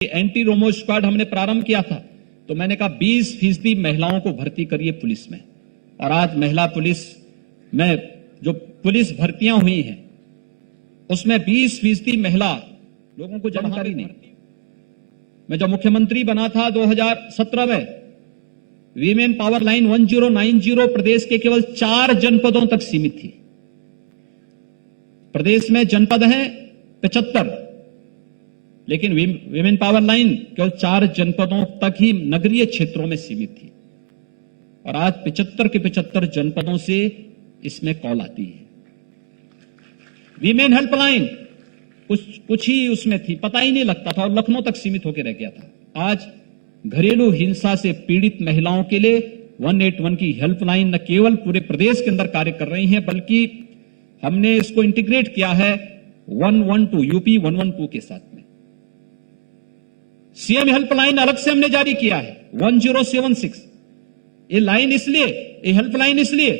Anti रोमो squad हमने प्रारंभ किया था तो मैंने कहा 20% महिलाओं को भर्ती करिए पुलिस में। और आज महिला पुलिस में जो पुलिस भर्तियां हुई हैं उसमें 20% महिला लोगों को जानकारी नहीं। मैं जब मुख्यमंत्री बना था 2017 में वीमेन पावर लाइन 1090 प्रदेश के केवल 4 जनपदों तक सीमित थी। प्रदेश में जनपद हैं 75, लेकिन वीमेन पावर लाइन केवल 4 जनपदों तक ही नगरीय क्षेत्रों में सीमित थी। और आज 75 के 75 जनपदों से इसमें कॉल आती है। वीमेन हेल्पलाइन कुछ ही उसमें थी, पता ही नहीं लगता था और लखनऊ तक सीमित होकर रह गया था। आज घरेलू हिंसा से पीड़ित महिलाओं के लिए 181 की हेल्पलाइन न केवल पूरे प्रदेश के अंदर कार्य कर रही है, बल्कि हमने इसको इंटीग्रेट किया है 112 यूपी 112 के साथ में। सीएम हेल्पलाइन अलग से हमने जारी किया है 1076। ये लाइन इसलिए, ये हेल्पलाइन इसलिए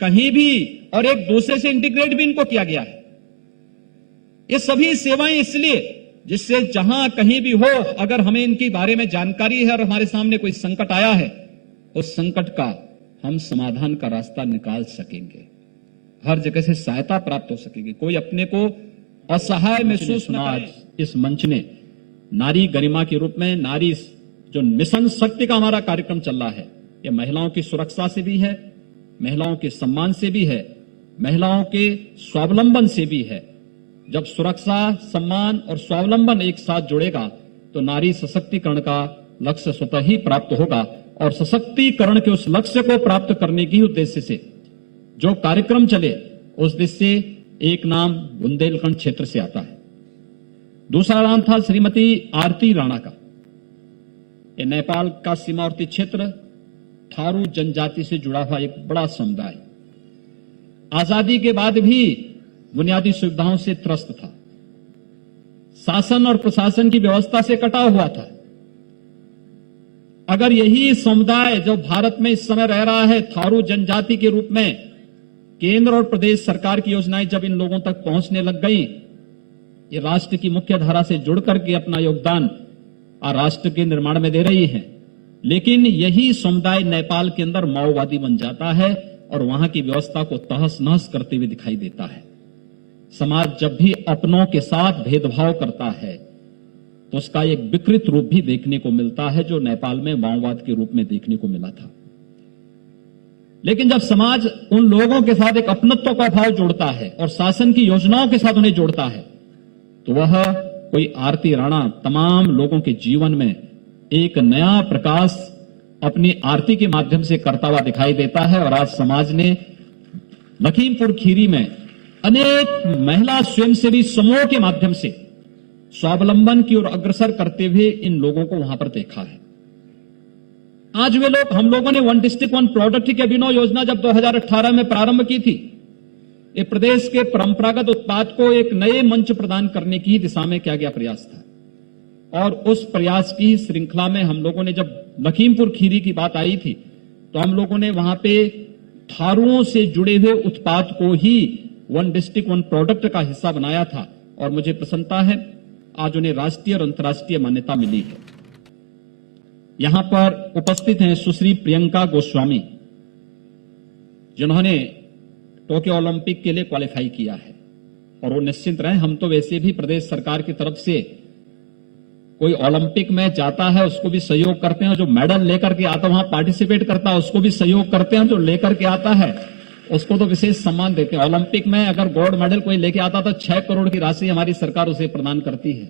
कहीं भी और एक दूसरे से इंटीग्रेट भी इनको किया गया है। ये सभी सेवाएं इसलिए जिससे जहां कहीं भी हो, अगर हमें इनके बारे में जानकारी है और हमारे सामने कोई संकट आया है, उस संकट का हम समाधान का रास्ता निकाल सकेंगे, हर जगह से सहायता प्राप्त हो सकेगी, कोई अपने को असहाय महसूस न करे। इस मंच ने नारी गरिमा के रूप में नारी जो मिशन शक्ति का हमारा कार्यक्रम चल रहा है, यह महिलाओं की सुरक्षा से भी है, महिलाओं के सम्मान से भी है, महिलाओं के स्वावलंबन से भी है। जब सुरक्षा, सम्मान और स्वावलंबन एक साथ जुड़ेगा तो नारी सशक्तिकरण का लक्ष्य स्वतः ही प्राप्त होगा। और सशक्तिकरण के उस लक्ष्य को प्राप्त करने के उद्देश्य से जो कार्यक्रम चले, उस देश से एक नाम बुंदेलखंड क्षेत्र से आता है। दूसरा नाम था श्रीमती आरती राणा का। ये नेपाल का सीमावर्ती क्षेत्र थारू जनजाति से जुड़ा हुआ एक बड़ा समुदाय, आजादी के बाद भी बुनियादी सुविधाओं से त्रस्त था, शासन और प्रशासन की व्यवस्था से कटा हुआ था। अगर यही समुदाय जो भारत में इस समय रह रहा है थारू जनजाति के रूप में, केंद्र और प्रदेश सरकार की योजनाएं जब इन लोगों तक पहुंचने लग गई, ये राष्ट्र की मुख्य धारा से जुड़ करके अपना योगदान राष्ट्र के निर्माण में दे रही है। लेकिन यही समुदाय नेपाल के अंदर माओवादी बन जाता है और वहां की व्यवस्था को तहस नहस करते हुए दिखाई देता है। समाज जब भी अपनों के साथ भेदभाव करता है तो उसका एक विकृत रूप भी देखने को मिलता है, जो नेपाल में माओवाद के रूप में देखने को मिला था। लेकिन जब समाज उन लोगों के साथ एक अपनत्व का भाव जोड़ता है और शासन की योजनाओं के साथ उन्हें जोड़ता है, तो वह कोई आरती राणा तमाम लोगों के जीवन में एक नया प्रकाश अपनी आरती के माध्यम से करता हुआ दिखाई देता है। और आज समाज ने लखीमपुर खीरी में अनेक महिला स्वयंसेवी समूहों के माध्यम से स्वावलंबन की ओर अग्रसर करते हुए इन लोगों को वहां पर देखा है। आज वे लोग, हम लोगों ने 1 डिस्ट्रिक्ट 1 प्रोडक्ट की अभिनव योजना जब 2018 में प्रारंभ की थी, ये प्रदेश के परंपरागत उत्पाद को एक नए मंच प्रदान करने की दिशा में किया गया प्रयास था। और उस प्रयास की श्रृंखला में हम लोगों ने, जब लखीमपुर खीरी की बात आई थी, तो हम लोगों ने वहां पे थारुओं से जुड़े हुए उत्पाद को ही 1 डिस्ट्रिक्ट 1 प्रोडक्ट का हिस्सा बनाया था। और मुझे प्रसन्नता है आज उन्हें राष्ट्रीय और अंतर्राष्ट्रीय मान्यता मिली है। यहां पर उपस्थित हैं सुश्री प्रियंका गोस्वामी, जिन्होंने टोक्यो ओलंपिक के लिए क्वालिफाई किया है। और वो निश्चिंत रहे, हम तो वैसे भी प्रदेश सरकार की तरफ से कोई ओलंपिक में जाता है उसको भी सहयोग करते हैं, जो मेडल लेकर के आता है वहां पार्टिसिपेट करता है उसको भी सहयोग करते हैं, जो लेकर के आता है उसको तो विशेष सम्मान देते हैं। ओलंपिक में अगर गोल्ड मेडल कोई लेके आता तो 6 करोड़ की राशि हमारी सरकार उसे प्रदान करती है।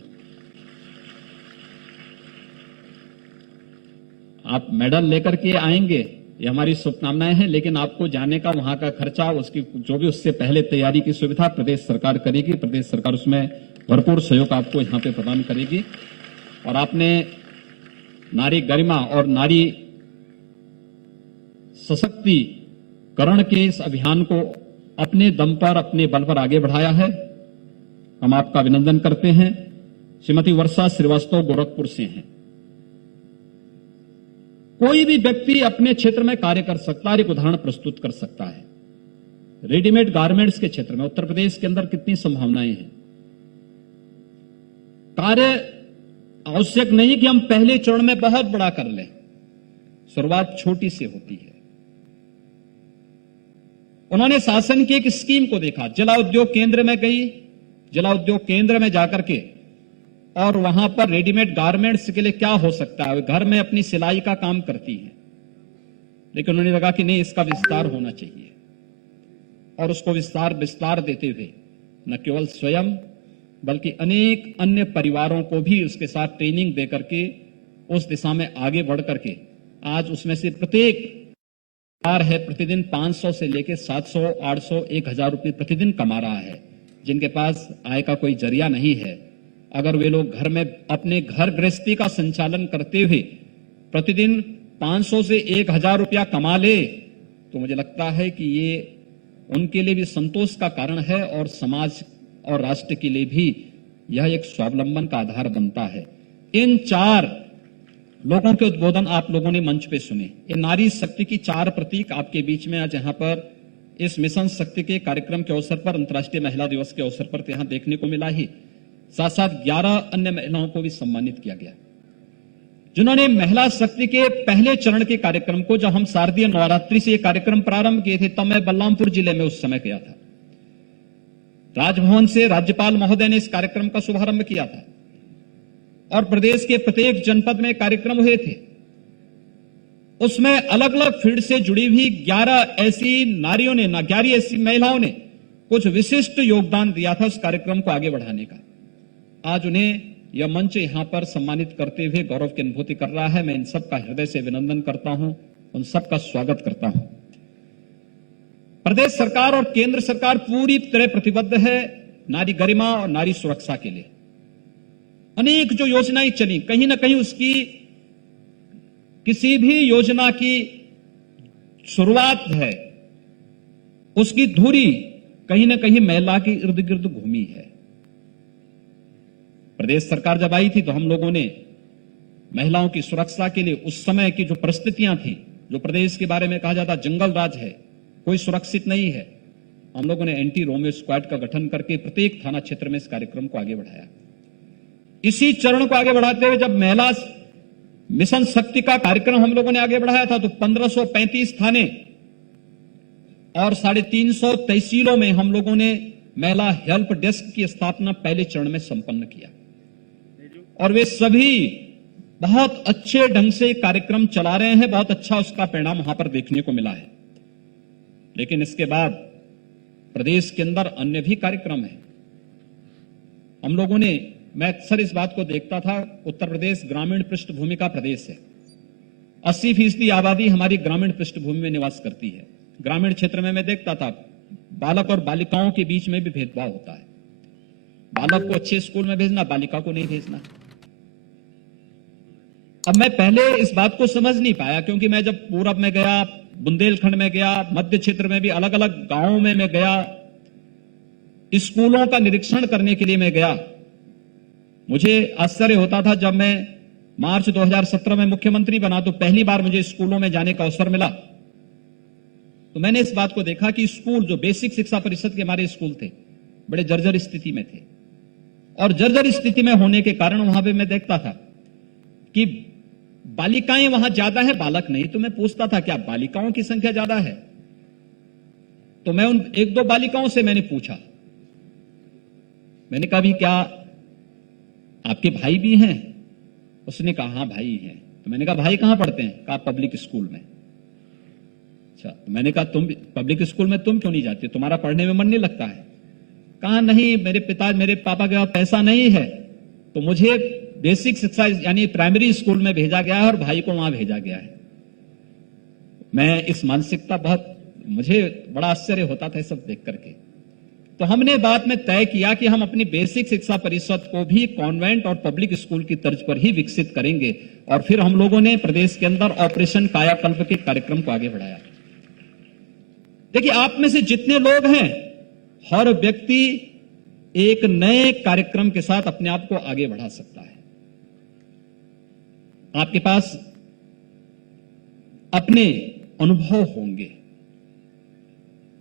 आप मेडल लेकर के आएंगे, ये हमारी शुभकामनाएं हैं, लेकिन आपको जाने का, वहां का खर्चा, उसकी जो भी उससे पहले तैयारी की सुविधा प्रदेश सरकार करेगी। प्रदेश सरकार उसमें भरपूर सहयोग आपको यहां पे प्रदान करेगी। और आपने नारी गरिमा और नारी सशक्तिकरण के इस अभियान को अपने दम पर, अपने बल पर आगे बढ़ाया है। हम आपका अभिनंदन करते हैं। श्रीमती वर्षा श्रीवास्तव गोरखपुर से हैं। कोई भी व्यक्ति अपने क्षेत्र में कार्य कर सकता है, एक उदाहरण प्रस्तुत कर सकता है। रेडीमेड गारमेंट्स के क्षेत्र में उत्तर प्रदेश के अंदर कितनी संभावनाएं हैं। कार्य आवश्यक नहीं कि हम पहले चरण में बहुत बड़ा कर लें, शुरुआत छोटी से होती है। उन्होंने शासन की एक स्कीम को देखा, जिला उद्योग केंद्र में गई, जिला उद्योग केंद्र में जाकर के और वहां पर रेडीमेड गारमेंट्स के लिए क्या हो सकता है, घर में अपनी सिलाई का काम करती है, लेकिन उन्होंने लगा कि नहीं, इसका विस्तार होना चाहिए और उसको विस्तार देते हुए न केवल स्वयं बल्कि अनेक अन्य परिवारों को भी उसके साथ ट्रेनिंग देकर के उस दिशा में आगे बढ़ करके आज उसमें से प्रत्येक है प्रतिदिन 500 से लेकर 700, 800, 1000 रुपये प्रतिदिन कमा रहा है। जिनके पास आय का कोई जरिया नहीं है, अगर वे लोग घर में अपने घर गृहस्थी का संचालन करते हुए प्रतिदिन 500 से 1000 रुपया कमा ले, तो मुझे लगता है कि ये उनके लिए भी संतोष का कारण है और समाज और राष्ट्र के लिए भी यह एक स्वावलंबन का आधार बनता है। इन 4 लोगों के उद्बोधन आप लोगों ने मंच पे सुने। ये नारी शक्ति की 4 प्रतीक आपके बीच में आज यहाँ पर इस मिशन शक्ति के कार्यक्रम के अवसर पर, अंतर्राष्ट्रीय महिला दिवस के अवसर पर यहाँ देखने को मिला ही, साथ साथ 11 अन्य महिलाओं को भी सम्मानित किया गया, जिन्होंने महिला शक्ति के पहले चरण के कार्यक्रम को, जब हम शारदीय नवरात्रि से ये कार्यक्रम प्रारंभ किए थे, तब मैं बलरामपुर जिले में उस समय गया था। राजभवन से राज्यपाल महोदय ने इस कार्यक्रम का शुभारंभ किया था और प्रदेश के प्रत्येक जनपद में कार्यक्रम हुए थे। उसमें अलग अलग फील्ड से जुड़ी हुई 11 ऐसी नारियों ने, 11 ऐसी महिलाओं ने कुछ विशिष्ट योगदान दिया था उस कार्यक्रम को आगे बढ़ाने का। आज उन्हें यह मंच यहां पर सम्मानित करते हुए गौरव की अनुभूति कर रहा है। मैं इन सबका हृदय से अभिनंदन करता हूं, उन सबका स्वागत करता हूं। प्रदेश सरकार और केंद्र सरकार पूरी तरह प्रतिबद्ध है नारी गरिमा और नारी सुरक्षा के लिए। अनेक जो योजनाएं चली, कहीं ना कहीं उसकी, किसी भी योजना की शुरुआत है, उसकी धुरी कहीं ना कहीं महिला के इर्द गिर्द घूमी है। प्रदेश सरकार जब आई थी तो हम लोगों ने महिलाओं की सुरक्षा के लिए उस समय की जो परिस्थितियां थी, जो प्रदेश के बारे में कहा जाता जंगल राज है, कोई सुरक्षित नहीं है, हम लोगों ने एंटी रोमियो स्क्वाड का गठन करके प्रत्येक थाना क्षेत्र में इस कार्यक्रम को आगे बढ़ाया। इसी चरण को आगे बढ़ाते हुए जब महिला मिशन शक्ति का कार्यक्रम हम लोगों ने आगे बढ़ाया था, तो 1535 थाने और 350 तहसीलों में हम लोगों ने महिला हेल्प डेस्क की स्थापना पहले चरण में संपन्न किया और वे सभी बहुत अच्छे ढंग से कार्यक्रम चला रहे हैं। बहुत अच्छा उसका परिणाम वहां पर देखने को मिला है। लेकिन इसके बाद प्रदेश के अंदर अन्य भी कार्यक्रम है। हम लोगों ने, मैं अक्सर इस बात को देखता था, उत्तर प्रदेश ग्रामीण पृष्ठभूमि का प्रदेश है। 80% आबादी हमारी ग्रामीण पृष्ठभूमि में निवास करती है। ग्रामीण क्षेत्र में मैं देखता था बालक और बालिकाओं के बीच में भी भेदभाव होता है। बालक को अच्छे स्कूल में भेजना, बालिका को नहीं भेजना। अब मैं पहले इस बात को समझ नहीं पाया, क्योंकि मैं जब पूरब में गया, बुंदेलखंड में गया, मध्य क्षेत्र में भी अलग अलग गांवों में मैं गया, स्कूलों का निरीक्षण करने के लिए मैं गया। मुझे आश्चर्य होता था, जब मैं मार्च 2017 में मुख्यमंत्री बना तो पहली बार मुझे स्कूलों में जाने का अवसर मिला, तो मैंने इस बात को देखा कि स्कूल, जो बेसिक शिक्षा परिषद के हमारे स्कूल थे, बड़े जर्जर स्थिति में थे। और जर्जर स्थिति में होने के कारण वहां पे मैं देखता था कि बालिकाएं वहां ज्यादा है, बालक नहीं। तो मैं पूछता था क्या बालिकाओं की संख्या ज्यादा है? तो मैं उन 1-2 बालिकाओं से मैंने पूछा, मैंने कहा भी क्या आपके भाई भी हैं? उसने कहा हाँ भाई हैं। तो मैंने कहा भाई कहां पढ़ते हैं? कहा पब्लिक स्कूल में। अच्छा, तो मैंने कहा तुम पब्लिक स्कूल में तुम क्यों नहीं जाते, तुम्हारा पढ़ने में मन नहीं लगता है? कहा नहीं, मेरे पापा के पास पैसा नहीं है, तो मुझे बेसिक शिक्षा यानी प्राइमरी स्कूल में भेजा गया है और भाई को वहां भेजा गया है। मैं इस मानसिकता, मुझे बड़ा आश्चर्य होता था सब देख करके। तो हमने बाद में तय किया कि हम अपनी बेसिक शिक्षा परिषद को भी कॉन्वेंट और पब्लिक स्कूल की तर्ज पर ही विकसित करेंगे। और फिर हम लोगों ने प्रदेश के अंदर ऑपरेशन कायाकल्प के कार्यक्रम को आगे बढ़ाया। देखिए, आप में से जितने लोग हैं, हर व्यक्ति एक नए कार्यक्रम के साथ अपने आप को आगे बढ़ा सकता है। आपके पास अपने अनुभव होंगे,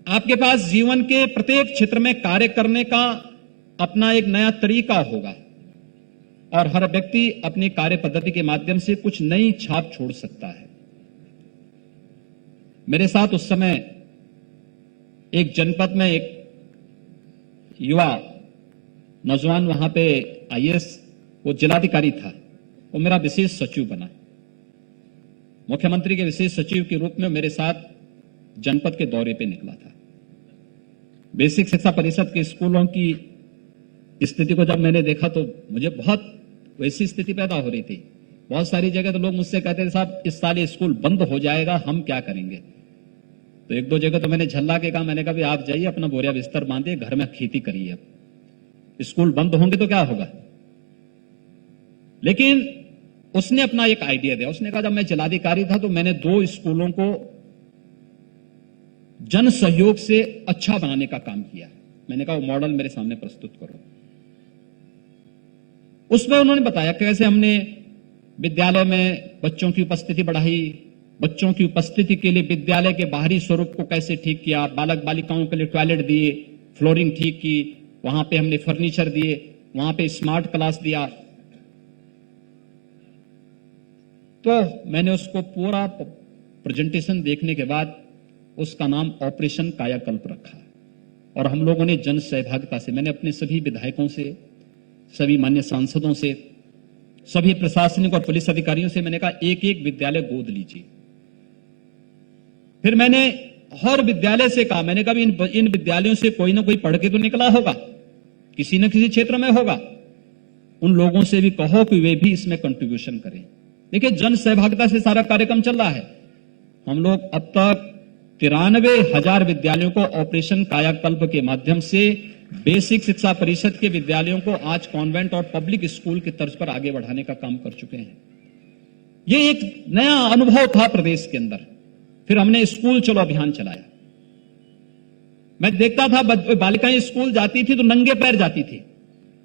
आपके पास जीवन के प्रत्येक क्षेत्र में कार्य करने का अपना एक नया तरीका होगा। और हर व्यक्ति अपनी कार्य पद्धति के माध्यम से कुछ नई छाप छोड़ सकता है। मेरे साथ उस समय एक जनपद में एक युवा नौजवान वहां पे आईएएस, वो जिलाधिकारी था, वो मेरा विशेष सचिव बना। मुख्यमंत्री के विशेष सचिव के रूप में मेरे साथ जनपद के दौरे पे निकला था। बेसिक शिक्षा परिषद के स्कूलों की स्थिति को जब मैंने देखा तो मुझे बहुत वैसी स्थिति पैदा हो रही थी। बहुत सारी जगह तो लोग मुझसे कहते थे, साहब इस साल ये स्कूल बंद हो जाएगा, हम क्या करेंगे। तो एक दो जगह तो मैंने झल्ला के कहा, मैंने कहा भी आप जाइए अपना बोरिया बिस्तर बांधिए, घर में खेती करिए, अब स्कूल बंद होंगे तो क्या होगा। लेकिन उसने अपना एक आइडिया दिया। उसने कहा, जब मैं जिलाधिकारी था तो मैंने 2 स्कूलों को जन सहयोग से अच्छा बनाने का काम किया। मैंने कहा वो मॉडल मेरे सामने प्रस्तुत करो। उसमें उन्होंने बताया कैसे हमने विद्यालय में बच्चों की उपस्थिति बढ़ाई, बच्चों की उपस्थिति के लिए विद्यालय के बाहरी स्वरूप को कैसे ठीक किया, बालक बालिकाओं के लिए टॉयलेट दिए, फ्लोरिंग ठीक की, वहां पे हमने फर्नीचर दिए, वहां पे स्मार्ट क्लास दिया। तो मैंने उसको पूरा प्रेजेंटेशन देखने के बाद उसका नाम ऑपरेशन कायाकल्प रखा और हम लोगों ने जन सहभागिता से, मैंने अपने सभी विधायकों से, सभी मान्य सांसदों से, सभी प्रशासनिक और पुलिस अधिकारियों से मैंने कहा एक एक विद्यालय गोद लीजिए। फिर मैंने हर विद्यालय से कहा, मैंने कहा इन विद्यालयों से कोई ना कोई पढ़ के तो निकला होगा, किसी न किसी क्षेत्र में होगा, उन लोगों से भी कहो कि वे भी इसमें कंट्रीब्यूशन करें। देखिए जन सहभागिता से सारा कार्यक्रम चल रहा है। हम लोग अब तक 93,000 विद्यालयों को ऑपरेशन कायाकल्प के माध्यम से बेसिक शिक्षा परिषद के विद्यालयों को आज कॉन्वेंट और पब्लिक स्कूल की तर्ज पर आगे बढ़ाने का काम कर चुके हैं। ये एक नया अनुभव था प्रदेश के अंदर। फिर हमने स्कूल चलो अभियान चलाया। मैं देखता था बालिकाएं स्कूल जाती थी तो नंगे पैर जाती थी।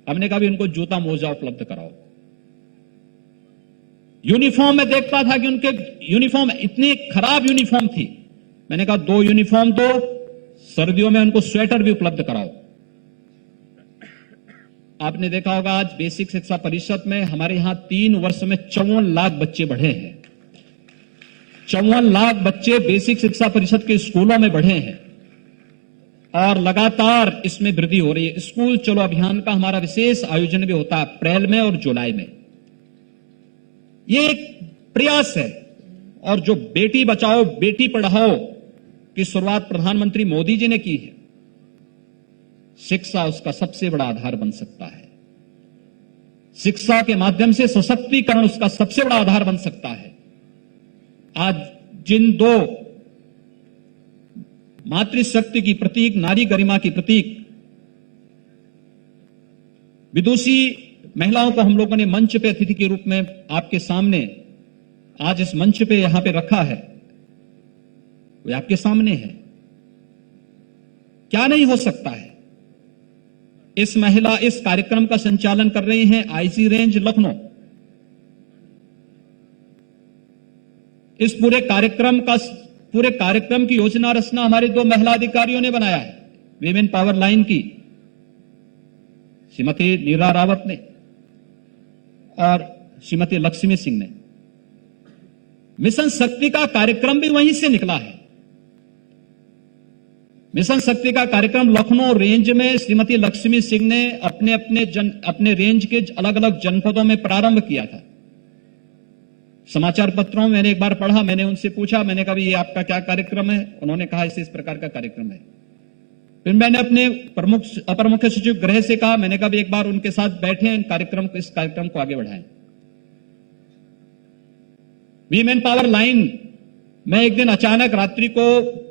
हमने कहा भी उनको जूता मोजा उपलब्ध कराओ। यूनिफॉर्म में देखता था कि उनके यूनिफॉर्म इतनी खराब यूनिफॉर्म थी। मैंने कहा 2 यूनिफॉर्म दो, सर्दियों में उनको स्वेटर भी उपलब्ध कराओ। आपने देखा होगा आज बेसिक शिक्षा परिषद में हमारे यहां 3 वर्ष में 54 लाख बच्चे बढ़े हैं। 54 लाख बच्चे बेसिक शिक्षा परिषद के स्कूलों में बढ़े हैं और लगातार इसमें वृद्धि हो रही है। स्कूल चलो अभियान का हमारा विशेष आयोजन भी होता है अप्रैल में और जुलाई में। ये एक प्रयास है और जो बेटी बचाओ बेटी पढ़ाओ की शुरुआत प्रधानमंत्री मोदी जी ने की है, शिक्षा उसका सबसे बड़ा आधार बन सकता है। शिक्षा के माध्यम से सशक्तिकरण उसका सबसे बड़ा आधार बन सकता है। आज जिन 2 मातृशक्ति की प्रतीक, नारी गरिमा की प्रतीक विदुषी महिलाओं को हम लोगों ने मंच पे अतिथि के रूप में आपके सामने आज इस मंच पे यहां पे रखा है, वे आपके सामने है। क्या नहीं हो सकता है। इस महिला इस कार्यक्रम का संचालन कर रही हैं आईजी रेंज लखनऊ। इस पूरे कार्यक्रम की योजना रचना हमारे 2 महिला अधिकारियों ने बनाया है। वीमेन पावर लाइन की श्रीमती नीरा रावत ने और श्रीमती लक्ष्मी सिंह ने। मिशन शक्ति का कार्यक्रम भी वहीं से निकला है। मिशन शक्ति का कार्यक्रम लखनऊ रेंज में श्रीमती लक्ष्मी सिंह ने अपने रेंज के अलग अलग जनपदों में प्रारंभ किया था। समाचार पत्रों में मैंने एक बार पढ़ा, मैंने उनसे पूछा, मैंने कहा ये आपका क्या कार्यक्रम है। उन्होंने कहा इस प्रकार का कार्यक्रम है। फिर मैंने अपने अपर मुख्य सचिव गृह से कहा, मैंने कहा एक बार उनके साथ बैठे इस कार्यक्रम को आगे बढ़ाएं। वीमेन पावर लाइन में एक दिन अचानक रात्रि को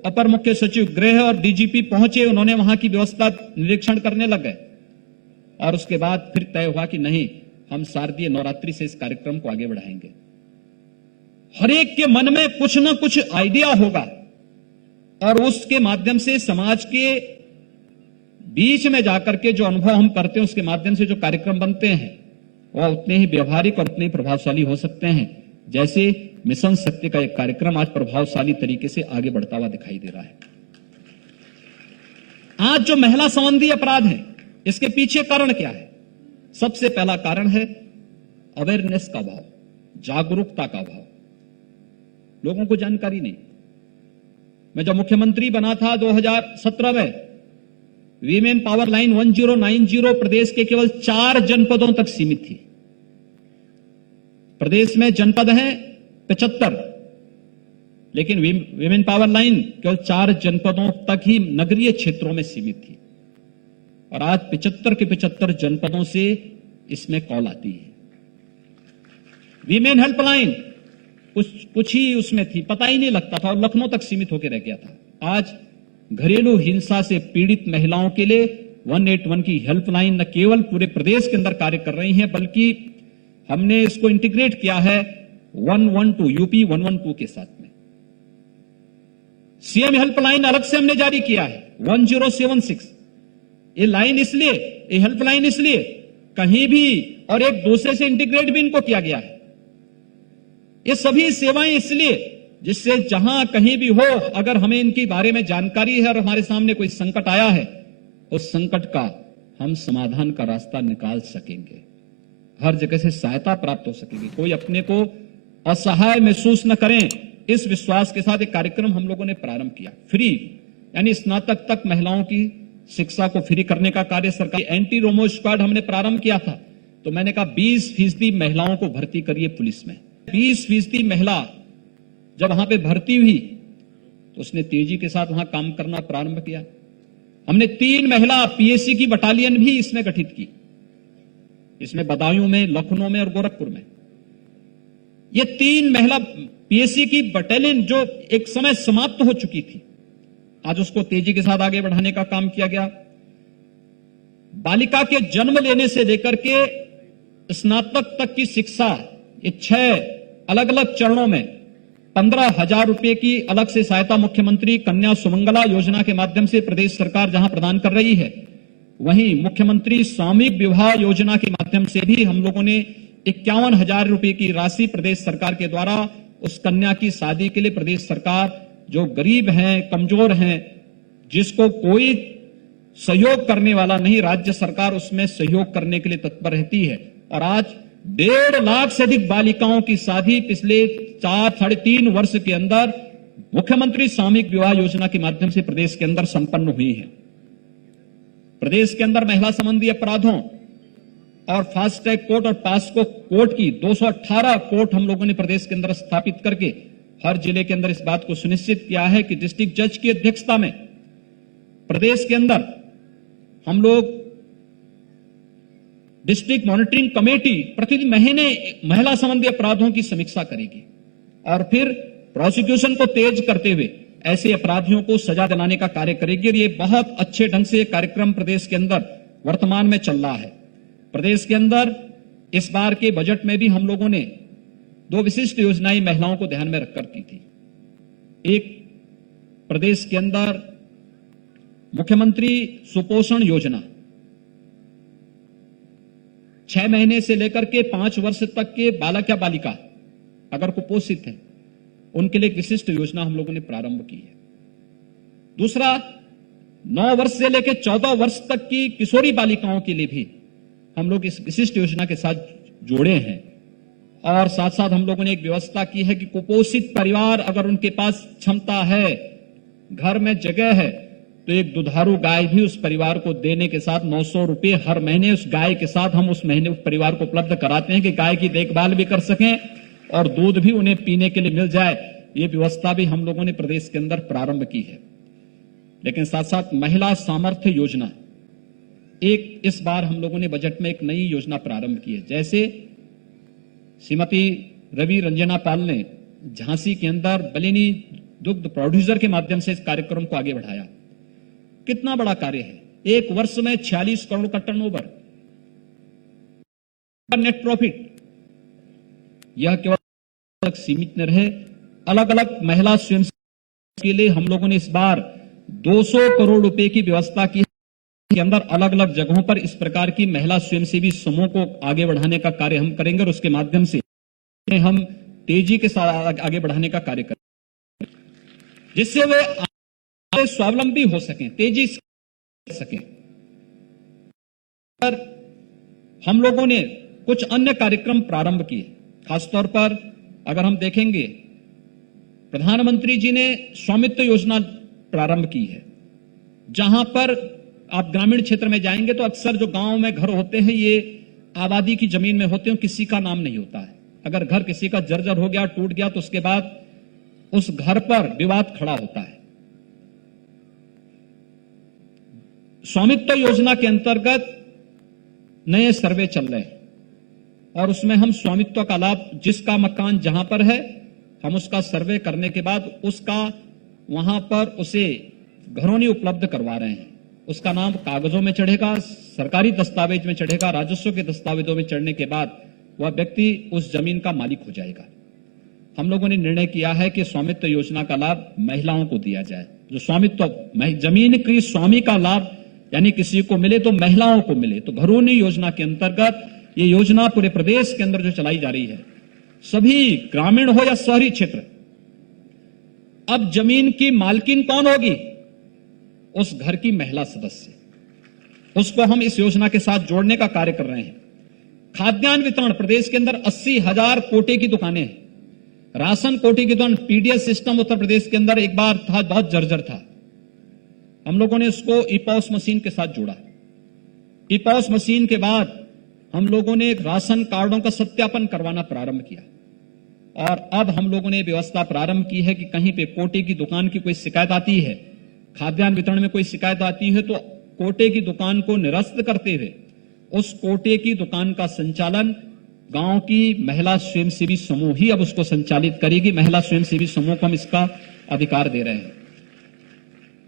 अपर मुख्य सचिव गृह और डीजीपी पहुंचे। उन्होंने वहां की व्यवस्था निरीक्षण करने लग गए और उसके बाद फिर तय हुआ कि नहीं, हम शारदीय नवरात्रि से इस कार्यक्रम को आगे बढ़ाएंगे। हर एक के मन में कुछ ना कुछ आइडिया होगा और उसके माध्यम से समाज के बीच में जाकर के जो अनुभव हम करते हैं उसके माध्यम से जो कार्यक्रम बनते हैं वह उतने ही व्यवहारिक और उतने ही प्रभावशाली हो सकते हैं। जैसे मिशन शक्ति का एक कार्यक्रम आज प्रभावशाली तरीके से आगे बढ़ता हुआ दिखाई दे रहा है। आज जो महिला संबंधी अपराध है, इसके पीछे कारण क्या है? सबसे पहला कारण है अवेयरनेस का अभाव, जागरूकता का अभाव, लोगों को जानकारी नहीं। मैं जब मुख्यमंत्री बना था 2017 में, वीमेन पावर लाइन 1090 प्रदेश के केवल 4 जनपदों तक सीमित थी। प्रदेश में जनपद हैं 75, लेकिन वीमेन पावर लाइन केवल 4 जनपदों तक ही नगरीय क्षेत्रों में सीमित थी, और आज 75 के 75 जनपदों से इसमें कॉल आती है। वीमेन हेल्पलाइन कुछ ही उसमें थी, पता ही नहीं लगता था, और लखनऊ तक सीमित होकर रह गया था। आज घरेलू हिंसा से पीड़ित महिलाओं के लिए 181 की हेल्पलाइन न केवल पूरे प्रदेश के अंदर कार्य कर रही है, बल्कि हमने इसको इंटीग्रेट किया है 112 यूपी 112 के साथ में। सीएम हेल्पलाइन अलग से हमने जारी किया है 1076। ये लाइन इसलिए, ये हेल्पलाइन इसलिए कहीं भी और एक दूसरे से इंटीग्रेट भी इनको किया गया है। ये सभी सेवाएं इसलिए जिससे जहां कहीं भी हो, अगर हमें इनके बारे में जानकारी है और हमारे सामने कोई संकट आया है, उस संकट का हम समाधान का रास्ता निकाल सकेंगे, हर जगह से सहायता प्राप्त हो सकेगी, कोई अपने को असहाय महसूस न करें। इस विश्वास के साथ एक कार्यक्रम हम लोगों ने प्रारंभ किया, फ्री यानी स्नातक तक महिलाओं की शिक्षा को फ्री करने का कार्य सरकार। एंटी रोमो स्क्वाड हमने प्रारंभ किया था, तो मैंने कहा 20% महिलाओं को भर्ती करिए पुलिस में। 20% महिला जब वहां पे भर्ती हुई तो उसने तेजी के साथ वहां काम करना प्रारंभ किया। हमने 3 महिला पीएससी की बटालियन भी इसमें गठित की, इसमें बदायूं में, लखनऊ में और गोरखपुर में। ये 3 महिला पीएससी की बटालियन जो एक समय समाप्त हो चुकी थी, आज उसको तेजी के साथ आगे बढ़ाने का काम किया गया। बालिका के जन्म लेने से लेकर के स्नातक तक की शिक्षा, ये 6 अलग अलग चरणों में 15,000 रुपए की अलग से सहायता मुख्यमंत्री कन्या सुमंगला योजना के माध्यम से प्रदेश सरकार जहां प्रदान कर रही है, वहीं मुख्यमंत्री सामूहिक विवाह योजना के माध्यम से भी हम लोगों ने 51,000 रुपए की राशि प्रदेश सरकार के द्वारा उस कन्या की शादी के लिए प्रदेश सरकार जो गरीब हैं, कमजोर हैं, जिसको कोई सहयोग करने वाला नहीं, राज्य सरकार उसमें सहयोग करने के लिए तत्पर रहती है। और आज 1.5 लाख से अधिक बालिकाओं की शादी पिछले 3.5 वर्ष के अंदर मुख्यमंत्री सामूहिक विवाह योजना के माध्यम से प्रदेश के अंदर संपन्न हुई है। प्रदेश के अंदर महिला संबंधी अपराधों और फास्ट ट्रैक कोर्ट और पास्को कोर्ट की 218 कोर्ट हम लोगों ने प्रदेश के अंदर स्थापित करके हर जिले के अंदर इस बात को सुनिश्चित किया है कि डिस्ट्रिक्ट जज की अध्यक्षता में प्रदेश के अंदर हम लोग डिस्ट्रिक्ट मॉनिटरिंग कमेटी प्रतिदिन महीने महिला संबंधी अपराधों की समीक्षा करेगी और फिर प्रोसिक्यूशन को तेज करते हुए ऐसे अपराधियों को सजा दिलाने का कार्य करेगी। और ये बहुत अच्छे ढंग से कार्यक्रम प्रदेश के अंदर वर्तमान में चल रहा है। प्रदेश के अंदर इस बार के बजट में भी हम लोगों ने 2 विशिष्ट योजनाएं महिलाओं को ध्यान में रखकर की थी। एक, प्रदेश के अंदर मुख्यमंत्री सुपोषण योजना 6 महीने से लेकर के 5 वर्ष तक के बालक या बालिका अगर कुपोषित है, उनके लिए एक विशिष्ट योजना हम लोगों ने प्रारंभ की है। दूसरा, 9 वर्ष से लेकर 14 वर्ष तक की किशोरी बालिकाओं के लिए भी हम लोग इस विशिष्ट योजना के साथ जुड़े हैं। और साथ साथ हम लोगों ने एक व्यवस्था की है कि कुपोषित परिवार अगर उनके पास क्षमता है, घर में जगह है, तो एक दुधारू गाय भी उस परिवार को देने के साथ 900 रुपए हर महीने उस गाय के साथ हम उस महीने उस परिवार को उपलब्ध कराते हैं कि गाय की देखभाल भी कर सकें और दूध भी उन्हें पीने के लिए मिल जाए। ये व्यवस्था भी हम लोगों ने प्रदेश के अंदर प्रारंभ की है। लेकिन साथ साथ महिला सामर्थ्य योजना, एक इस बार हम लोगों ने बजट में एक नई योजना प्रारंभ की है। जैसे श्रीमती रवि रंजना पाल ने झांसी के अंदर बलिनी दुग्ध प्रोड्यूसर के माध्यम से इस कार्यक्रम को आगे बढ़ाया। कितना बड़ा कार्य है, एक वर्ष में 46 करोड़ का टर्नओवर, नेट प्रॉफिट। यह केवल सीमित न रहे, अलग अलग महिला स्वयं के लिए हम लोगों ने इस बार 200 करोड़ रुपए की व्यवस्था की के अंदर अलग अलग जगहों पर इस प्रकार की महिला स्वयंसेवी समूह को आगे बढ़ाने का कार्य हम करेंगे और उसके माध्यम से हम तेजी के साथ आगे बढ़ाने का कार्य करेंगे, जिससे वे स्वावलंबी हो सकें, तेजी से सकें। हम लोगों ने कुछ अन्य कार्यक्रम प्रारंभ किए। खासतौर पर अगर हम देखेंगे, प्रधानमंत्री जी ने स्वामित्व योजना प्रारंभ की है, जहां पर आप ग्रामीण क्षेत्र में जाएंगे तो अक्सर जो गांव में घर होते हैं ये आबादी की जमीन में होते हैं, किसी का नाम नहीं होता है। अगर घर किसी का जर्जर हो गया, टूट गया, तो उसके बाद उस घर पर विवाद खड़ा होता है। स्वामित्व योजना के अंतर्गत नए सर्वे चल रहे हैं और उसमें हम स्वामित्व का लाभ, जिसका मकान जहां पर है, हम उसका सर्वे करने के बाद उसका वहां पर उसे घरौनी उपलब्ध करवा रहे हैं। उसका नाम कागजों में चढ़ेगा, सरकारी दस्तावेज में चढ़ेगा, राजस्व के दस्तावेजों में चढ़ने के बाद वह व्यक्ति उस जमीन का मालिक हो जाएगा। हम लोगों ने निर्णय किया है कि स्वामित्व योजना का लाभ महिलाओं को दिया जाए। जो स्वामित्व जमीन की स्वामी का लाभ यानी किसी को मिले तो महिलाओं को मिले। तो घरौनी योजना के अंतर्गत ये योजना पूरे प्रदेश के अंदर जो चलाई जा रही है, सभी ग्रामीण हो या शहरी क्षेत्र, अब जमीन की मालकिन कौन होगी? उस घर की महिला सदस्य। उसको हम इस योजना के साथ जोड़ने का कार्य कर रहे हैं। खाद्यान्न वितरण, प्रदेश के अंदर 80,000 कोटे की दुकानें हैं। राशन कोटे की दुकान, पीडीएस सिस्टम उत्तर प्रदेश के अंदर एक बार था, बहुत जर्जर था। हम लोगों ने उसको ईपॉस मशीन के साथ जोड़ा। ईपॉस मशीन के बाद हम लोगों ने राशन कार्डों का सत्यापन करवाना प्रारंभ किया और अब हम लोगों ने व्यवस्था प्रारंभ की है कि कहीं पे कोटे की दुकान की कोई शिकायत आती है, खाद्यान्न वितरण में कोई शिकायत आती है, तो कोटे की दुकान को निरस्त करते हुए उस कोटे की दुकान का संचालन गांव की महिला स्वयंसेवी समूह ही अब उसको संचालित करेगी। महिला स्वयंसेवी समूह को हम इसका अधिकार दे रहे हैं।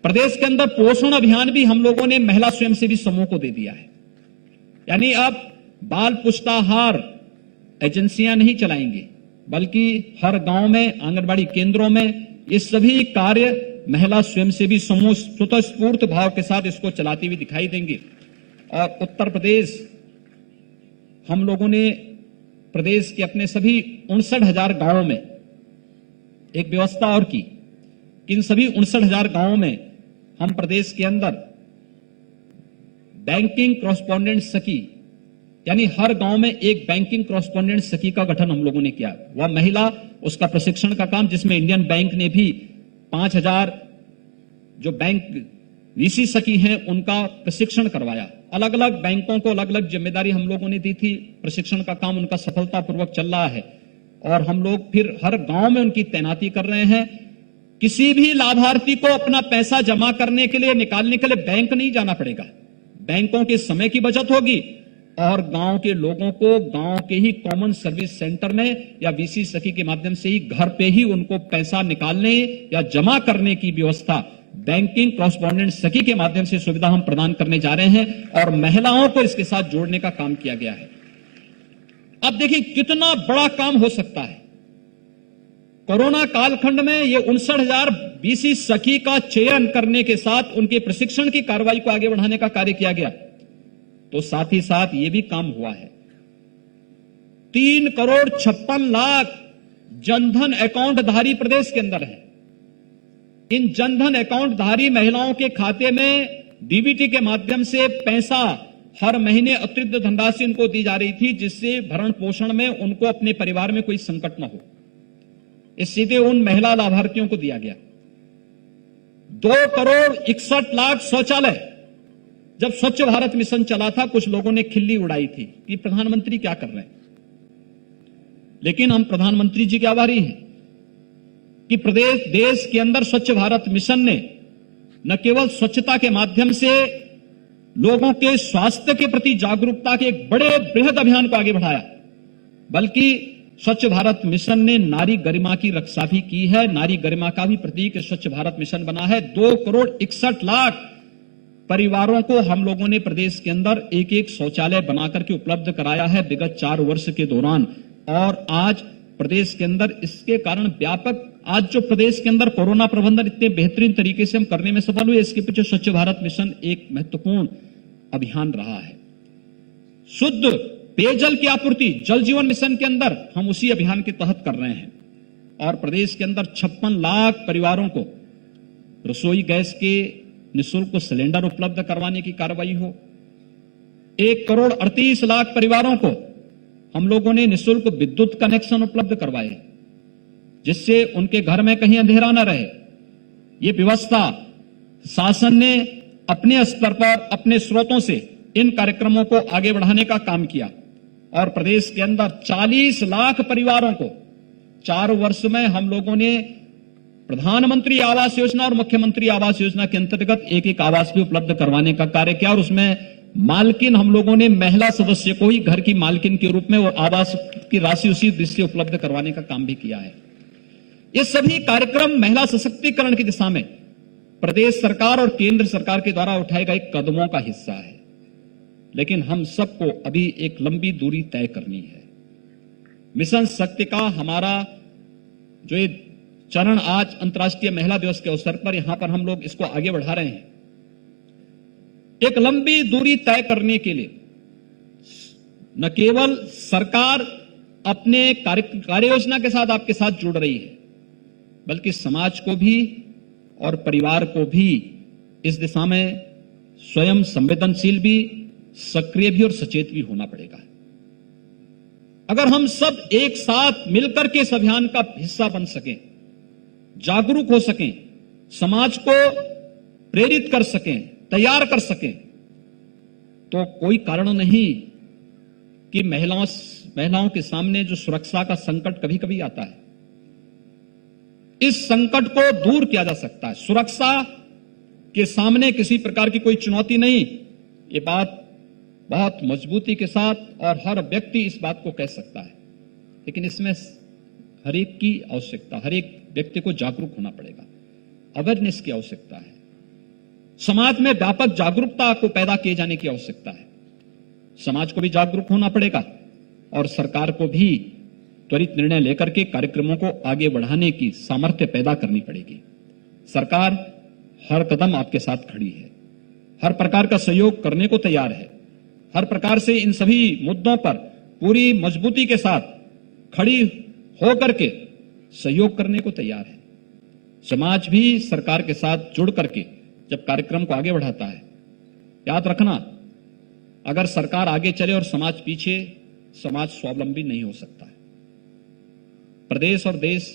प्रदेश के अंदर पोषण अभियान भी हम लोगों ने महिला स्वयंसेवी समूह को दे दिया है। यानी अब बाल पुष्टाहार एजेंसियां नहीं चलाएंगे, बल्कि हर गांव में, आंगनबाड़ी केंद्रों में ये सभी कार्य महिला स्वयंसेवी समूह स्वतःस्फूर्त भाव के साथ इसको चलाती हुई दिखाई देंगे। और उत्तर प्रदेश, हम लोगों ने प्रदेश के अपने सभी 59,000 गांवों में एक व्यवस्था और की कि इन सभी 59,000 गांवों में हम प्रदेश के अंदर बैंकिंग कॉरेस्पॉन्डेंट सखी, यानी हर गांव में एक बैंकिंग कॉरेस्पॉन्डेंट सखी का गठन हम लोगों ने किया। वह महिला, उसका प्रशिक्षण का काम, जिसमें इंडियन बैंक ने भी 5,000 जो बैंक वीसी सखी हैं उनका प्रशिक्षण करवाया। अलग अलग बैंकों को अलग अलग जिम्मेदारी हम लोगों ने दी थी। प्रशिक्षण का काम उनका सफलतापूर्वक चल रहा है और हम लोग फिर हर गांव में उनकी तैनाती कर रहे हैं। किसी भी लाभार्थी को अपना पैसा जमा करने के लिए, निकालने के लिए बैंक नहीं जाना पड़ेगा। बैंकों के समय की बचत होगी और गांव के लोगों को गांव के ही कॉमन सर्विस सेंटर में या वीसी सखी के माध्यम से ही घर पे ही उनको पैसा निकालने या जमा करने की व्यवस्था बैंकिंग कॉरेस्पॉन्डेंट सखी के माध्यम से सुविधा हम प्रदान करने जा रहे हैं और महिलाओं को इसके साथ जोड़ने का काम किया गया है। अब देखिए कितना बड़ा काम हो सकता है। कोरोना कालखंड में ये 59,000 बीसी सखी का चयन करने के साथ उनके प्रशिक्षण की कार्रवाई को आगे बढ़ाने का कार्य किया गया, तो साथ ही साथ ये भी काम हुआ है। 3,56,00,000 जनधन अकाउंट धारी प्रदेश के अंदर है। इन जनधन अकाउंट धारी महिलाओं के खाते में डीबीटी के माध्यम से पैसा हर महीने अतिरिक्त धनराशि उनको दी जा रही थी, जिससे भरण पोषण में उनको, अपने परिवार में कोई संकट न हो। इस सीधे उन महिला लाभार्थियों को दिया गया। 2,61,00,000 शौचालय। जब स्वच्छ भारत मिशन चला था, कुछ लोगों ने खिल्ली उड़ाई थी कि प्रधानमंत्री क्या कर रहे हैं, लेकिन हम प्रधानमंत्री जी के आभारी हैं कि प्रदेश, देश के अंदर स्वच्छ भारत मिशन ने न केवल स्वच्छता के माध्यम से लोगों के स्वास्थ्य के प्रति जागरूकता के एक बड़े बृहद अभियान को आगे बढ़ाया, बल्कि स्वच्छ भारत मिशन ने नारी गरिमा की रक्षा भी की है। नारी गरिमा का भी प्रतीक स्वच्छ भारत मिशन बना है। 2,61,00,000 परिवारों को हम लोगों ने प्रदेश के अंदर एक एक शौचालय बनाकर के उपलब्ध कराया है विगत 4 वर्ष के दौरान। और आज प्रदेश के अंदर इसके कारण व्यापक, आज जो प्रदेश के अंदर कोरोना प्रबंधन इतने बेहतरीन तरीके से हम करने में सफल हुए, इसके पीछे स्वच्छ भारत मिशन एक महत्वपूर्ण अभियान रहा है। शुद्ध पेयजल की आपूर्ति जल जीवन मिशन के अंदर हम उसी अभियान के तहत कर रहे हैं और प्रदेश के अंदर 56 लाख परिवारों को रसोई गैस के निःशुल्क सिलेंडर उपलब्ध करवाने की कार्रवाई हो। 1,38,00,000 परिवारों को हम लोगों ने निःशुल्क विद्युत कनेक्शन उपलब्ध करवाए, जिससे उनके घर में कहीं अंधेरा न रहे। ये व्यवस्था शासन ने अपने स्तर पर अपने स्रोतों से इन कार्यक्रमों को आगे बढ़ाने का काम किया और प्रदेश के अंदर 40 लाख परिवारों को 4 वर्ष में हम लोगों ने प्रधानमंत्री आवास योजना और मुख्यमंत्री आवास योजना के अंतर्गत एक एक आवास भी उपलब्ध करवाने का कार्य किया और उसमें मालकिन हम लोगों ने महिला सदस्य को ही घर की मालकिन के रूप में और आवास की राशि उसी दृष्टि उपलब्ध करवाने का काम भी किया है। ये सभी कार्यक्रम महिला सशक्तिकरण की दिशा में प्रदेश सरकार और केंद्र सरकार के द्वारा उठाए गए कदमों का हिस्सा है, लेकिन हम सबको अभी एक लंबी दूरी तय करनी है। मिशन शक्ति का हमारा जो ये चरण आज अंतर्राष्ट्रीय महिला दिवस के अवसर पर यहां पर हम लोग इसको आगे बढ़ा रहे हैं। एक लंबी दूरी तय करने के लिए न केवल सरकार अपने कार्य योजना के साथ आपके साथ जुड़ रही है, बल्कि समाज को भी और परिवार को भी इस दिशा में स्वयं संवेदनशील भी, सक्रिय भी और सचेत भी होना पड़ेगा। अगर हम सब एक साथ मिलकर के इस अभियान का हिस्सा बन सकें, जागरूक हो सकें, समाज को प्रेरित कर सकें, तैयार कर सकें, तो कोई कारण नहीं कि महिलाओं के सामने जो सुरक्षा का संकट कभी कभी आता है, इस संकट को दूर किया जा सकता है। सुरक्षा के सामने किसी प्रकार की कोई चुनौती नहीं, ये बात बहुत मजबूती के साथ और हर व्यक्ति इस बात को कह सकता है, लेकिन इसमें हर एक की आवश्यकता, हर एक व्यक्ति को जागरूक होना पड़ेगा, अवेयरनेस की आवश्यकता है, समाज में व्यापक जागरूकता को पैदा किए जाने की आवश्यकता है। समाज को भी जागरूक होना पड़ेगा और सरकार को भी त्वरित निर्णय लेकर के कार्यक्रमों को आगे बढ़ाने की सामर्थ्य पैदा करनी पड़ेगी। सरकार हर कदम आपके साथ खड़ी है, हर प्रकार का सहयोग करने को तैयार है, हर प्रकार से इन सभी मुद्दों पर पूरी मजबूती के साथ खड़ी होकर के सहयोग करने को तैयार है। समाज भी सरकार के साथ जुड़ करके जब कार्यक्रम को आगे बढ़ाता है, याद रखना, अगर सरकार आगे चले और समाज पीछे, समाज स्वावलंबी नहीं हो सकता है। प्रदेश और देश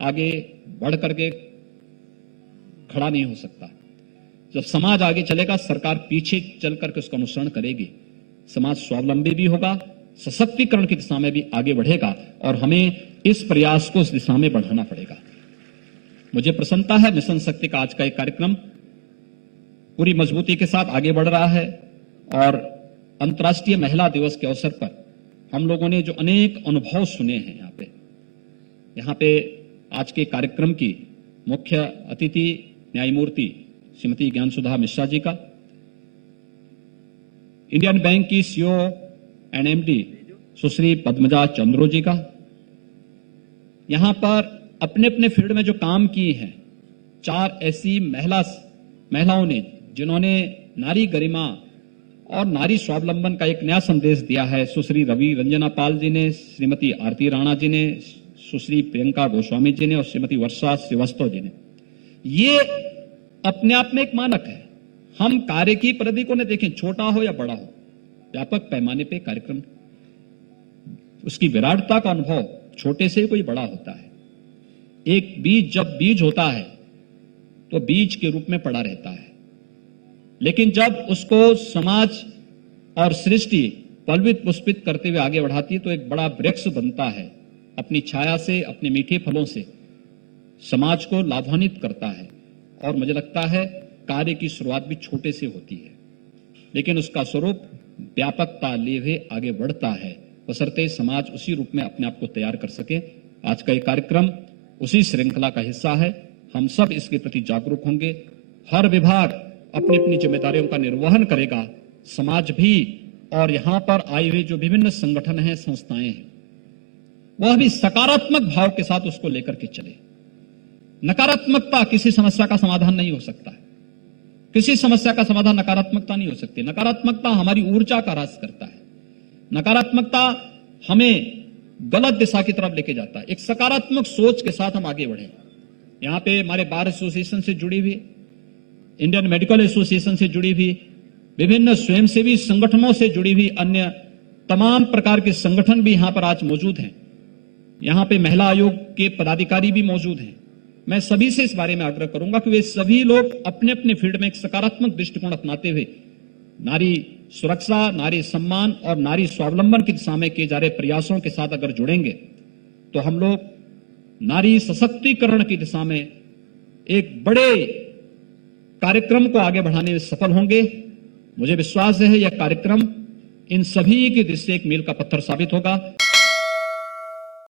आगे बढ़ करके खड़ा नहीं हो सकता। जब समाज आगे चलेगा, सरकार पीछे चल करके उसका अनुसरण करेगी, समाज स्वावलंबी भी होगा, सशक्तिकरण की दिशा में भी आगे बढ़ेगा और हमें इस प्रयास को इस दिशा में बढ़ाना पड़ेगा। मुझे प्रसन्नता है, मिशन शक्ति का आज का एक कार्यक्रम पूरी मजबूती के साथ आगे बढ़ रहा है और अंतर्राष्ट्रीय महिला दिवस के अवसर पर हम लोगों ने जो अनेक अनुभव सुने हैं यहाँ पे आज के कार्यक्रम की मुख्य अतिथि न्यायमूर्ति श्रीमती ज्ञानसुधा मिश्रा जी का, इंडियन बैंक की सीईओ एंड एमडी सुश्री पद्मजा चंद्रो जी का, यहां पर अपने अपने फील्ड में जो काम किए हैं 4 ऐसी महिलाओं ने जिन्होंने नारी गरिमा और नारी स्वावलंबन का एक नया संदेश दिया है। सुश्री रवि रंजना पाल जी ने, श्रीमती आरती राणा जी ने, सुश्री प्रियंका गोस्वामी जी ने और श्रीमती वर्षा श्रीवास्तव जी ने। ये अपने आप में एक मानक है। हम कार्य की परिधि को न देखें, छोटा हो या बड़ा हो, व्यापक पैमाने पे कार्यक्रम, उसकी विराटता का अनुभव छोटे से कोई बड़ा होता है। एक बीज जब बीज होता है तो बीज के रूप में पड़ा रहता है, लेकिन जब उसको समाज और सृष्टि पल्वित पुष्पित करते हुए आगे बढ़ाती है तो एक बड़ा वृक्ष बनता है। अपनी छाया से, अपने मीठे फलों से समाज को लाभान्वित करता है और मुझे लगता है कार्य की शुरुआत भी छोटे से होती है, लेकिन उसका स्वरूप व्यापकता लिए हुए आगे बढ़ता है, बशर्ते समाज उसी रूप में अपने आप को तैयार कर सके। आज का ये कार्यक्रम उसी श्रृंखला का हिस्सा है। हम सब इसके प्रति जागरूक होंगे, हर विभाग अपनी अपनी जिम्मेदारियों का निर्वहन करेगा, समाज भी और यहां पर आए हुए जो विभिन्न संगठन हैं, संस्थाएं हैं, वह भी सकारात्मक भाव के साथ उसको लेकर के चले। नकारात्मकता किसी समस्या का समाधान नहीं हो सकता है। किसी समस्या का समाधान नकारात्मकता नहीं हो सकती। नकारात्मकता हमारी ऊर्जा का ह्रास करता है। नकारात्मकता हमें गलत दिशा की तरफ लेके जाता है। एक सकारात्मक सोच के साथ हम आगे बढ़े। यहाँ पे हमारे बार एसोसिएशन से जुड़ी हुई, इंडियन मेडिकल एसोसिएशन से जुड़ी हुई, विभिन्न स्वयंसेवी संगठनों से जुड़ी हुई अन्य तमाम प्रकार के संगठन भी यहां पर आज मौजूद हैं। यहां पे महिला आयोग के पदाधिकारी भी मौजूद हैं। मैं सभी से इस बारे में आग्रह करूंगा कि वे सभी लोग अपने अपने फील्ड में एक सकारात्मक दृष्टिकोण अपनाते हुए नारी सुरक्षा, नारी सम्मान और नारी स्वावलंबन की दिशा में किए जा रहे प्रयासों के साथ अगर जुड़ेंगे तो हम लोग नारी सशक्तिकरण की दिशा में एक बड़े कार्यक्रम को आगे बढ़ाने में सफल होंगे। मुझे विश्वास है यह कार्यक्रम इन सभी की दृष्टि से एक मील का पत्थर साबित होगा।